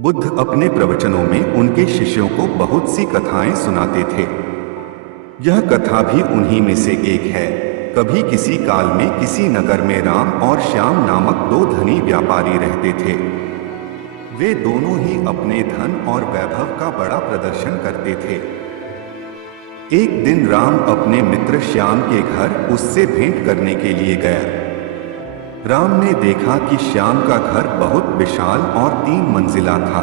बुद्ध अपने प्रवचनों में उनके शिष्यों को बहुत सी कथाएं सुनाते थे। यह कथा भी उन्हीं में से एक है। कभी किसी काल में किसी नगर में राम और श्याम नामक दो धनी व्यापारी रहते थे। वे दोनों ही अपने धन और वैभव का बड़ा प्रदर्शन करते थे। एक दिन राम अपने मित्र श्याम के घर उससे भेंट करने के लिए गया। राम ने देखा कि श्याम का घर बहुत विशाल और 3 मंजिला था।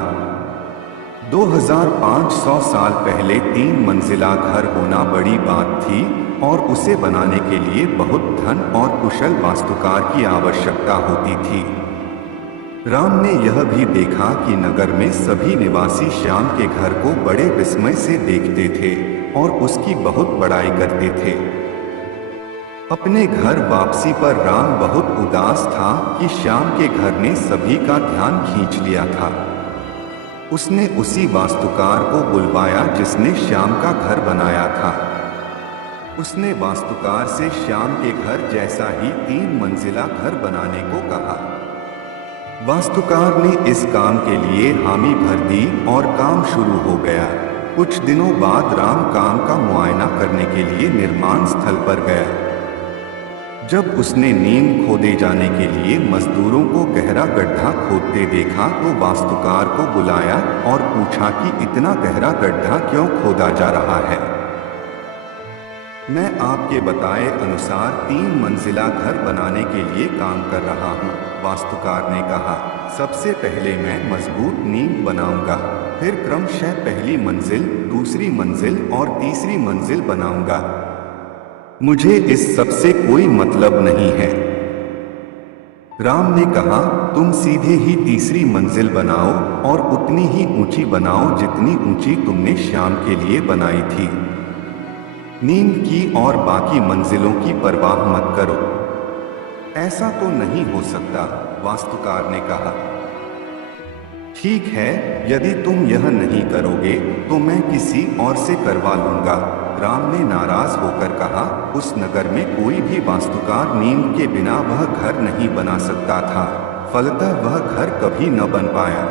2500 साल पहले 3 मंजिला घर होना बड़ी बात थी और उसे बनाने के लिए बहुत धन और कुशल वास्तुकार की आवश्यकता होती थी। राम ने यह भी देखा कि नगर में सभी निवासी श्याम के घर को बड़े विस्मय से देखते थे और उसकी बहुत बड़ाई करते थे। अपने घर वापसी पर राम बहुत उदास था कि श्याम के घर ने सभी का ध्यान खींच लिया था। उसने उसी वास्तुकार को बुलवाया जिसने श्याम का घर बनाया था। उसने वास्तुकार से श्याम के घर जैसा ही 3 मंजिला घर बनाने को कहा। वास्तुकार ने इस काम के लिए हामी भर दी और काम शुरू हो गया। कुछ दिनों बाद राम काम का मुआयना करने के लिए निर्माण स्थल पर गया। जब उसने नींव खोदे जाने के लिए मजदूरों को गहरा गड्ढा खोदते देखा तो वास्तुकार को बुलाया और पूछा कि इतना गहरा गड्ढा क्यों खोदा जा रहा है। मैं आपके बताए अनुसार 3 मंजिला घर बनाने के लिए काम कर रहा हूँ, वास्तुकार ने कहा। सबसे पहले मैं मजबूत नींव बनाऊंगा, फिर क्रमशः पहली मंजिल, दूसरी मंजिल और तीसरी मंजिल बनाऊंगा। मुझे इस सब से कोई मतलब नहीं है। राम ने कहा, तुम सीधे ही तीसरी मंजिल बनाओ और उतनी ही ऊंची बनाओ जितनी ऊंची तुमने श्याम के लिए बनाई थी। नींव की और बाकी मंजिलों की परवाह मत करो। ऐसा तो नहीं हो सकता, वास्तुकार ने कहा। ठीक है, यदि तुम यह नहीं करोगे तो मैं किसी और से करवा लूंगा, राम ने नाराज होकर कहा। उस नगर में कोई भी वास्तुकार नींव के बिना वह घर नहीं बना सकता था, फलतः वह घर कभी न बन पाया।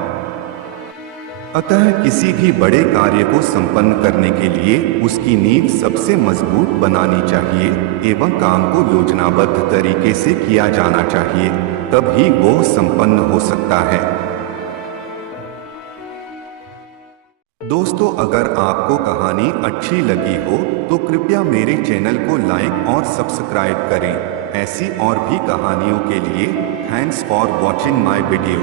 अतः किसी भी बड़े कार्य को संपन्न करने के लिए उसकी नींव सबसे मजबूत बनानी चाहिए एवं काम को योजनाबद्ध तरीके से किया जाना चाहिए, तभी वो संपन्न हो सकता है। दोस्तों, अगर आपको कहानी अच्छी लगी हो तो कृपया मेरे चैनल को लाइक और सब्सक्राइब करें। ऐसी और भी कहानियों के लिए thanks for watching my video.